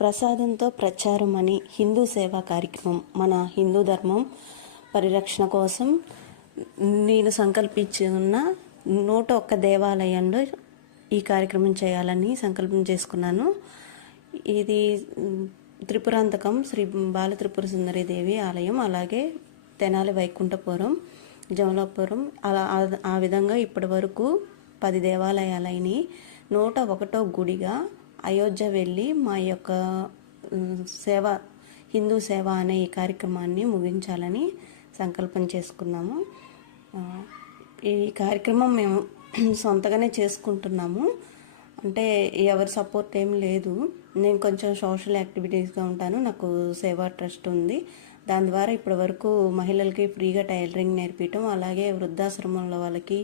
ప్రసాదంతో ప్రచారం అని హిందూ సేవా కార్యక్రమం మన హిందూ ధర్మం పరిరక్షణ కోసం నేను సంకల్పించి ఉన్న 101 దేవాలయంలో ఈ కార్యక్రమం చేయాలని సంకల్పం చేసుకున్నాను. ఇది త్రిపురాంతకం శ్రీ బాల త్రిపుర సుందరి దేవి ఆలయం, అలాగే తెనాలి వైకుంఠపురం, జమలాపురం, అలా ఆ విధంగా ఇప్పటి వరకు 10 దేవాలయాలైనవి. 101వ గుడిగా అయోధ్య వెళ్ళి మా యొక్క సేవ, హిందూ సేవ అనే ఈ కార్యక్రమాన్ని ముగించాలని సంకల్పం చేసుకున్నాము. ఈ కార్యక్రమం మేము సొంతగానే చేసుకుంటున్నాము. అంటే ఎవరి సపోర్ట్ ఏం లేదు. నేను కొంచెం సోషల్ యాక్టివిటీస్గా ఉంటాను. నాకు సేవా ట్రస్ట్ ఉంది. దాని ద్వారా ఇప్పటి వరకు మహిళలకి ఫ్రీగా టైలరింగ్ నేర్పించడం, అలాగే వృద్ధాశ్రమంలో వాళ్ళకి,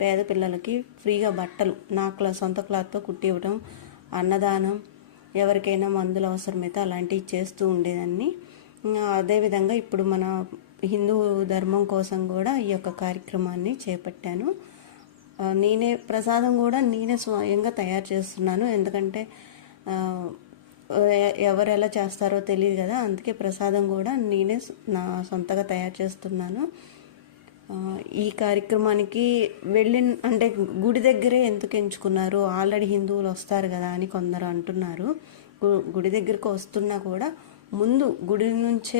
పేద పిల్లలకి ఫ్రీగా బట్టలు నా సొంత క్లాత్తో కుట్టి ఇవ్వడం, అన్నదానం, ఎవరికైనా మందులు అవసరమైతే అలాంటివి చేస్తూ ఉండేదాన్ని. అదేవిధంగా ఇప్పుడు మన హిందూ ధర్మం కోసం కూడా ఈ యొక్క కార్యక్రమాన్ని చేపట్టాను. నేనే ప్రసాదం కూడా నేనే స్వయంగా తయారు చేస్తున్నాను. ఎందుకంటే ఎవరు ఎలా చేస్తారో తెలియదు కదా, అందుకే ప్రసాదం కూడా నేనే నా సొంతగా తయారు చేస్తున్నాను. ఈ కార్యక్రమానికి అంటే గుడి దగ్గరే ఎందుకు ఎంచుకున్నారు, ఆల్రెడీ హిందువులు వస్తారు కదా అని కొందరు అంటున్నారు. గుడి దగ్గరకు వస్తున్నా కూడా ముందు గుడి నుంచే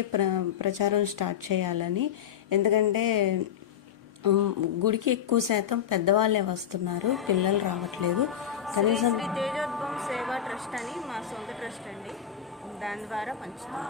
ప్రచారం స్టార్ట్ చేయాలని. ఎందుకంటే గుడికి ఎక్కువ శాతం పెద్దవాళ్ళే వస్తున్నారు, పిల్లలు రావట్లేదు. కనీసం తేజోద్భవం సేవా ట్రస్ట్ అని మా సొంత ట్రస్ట్ అండి, దాని ద్వారా పంచుతున్నాం.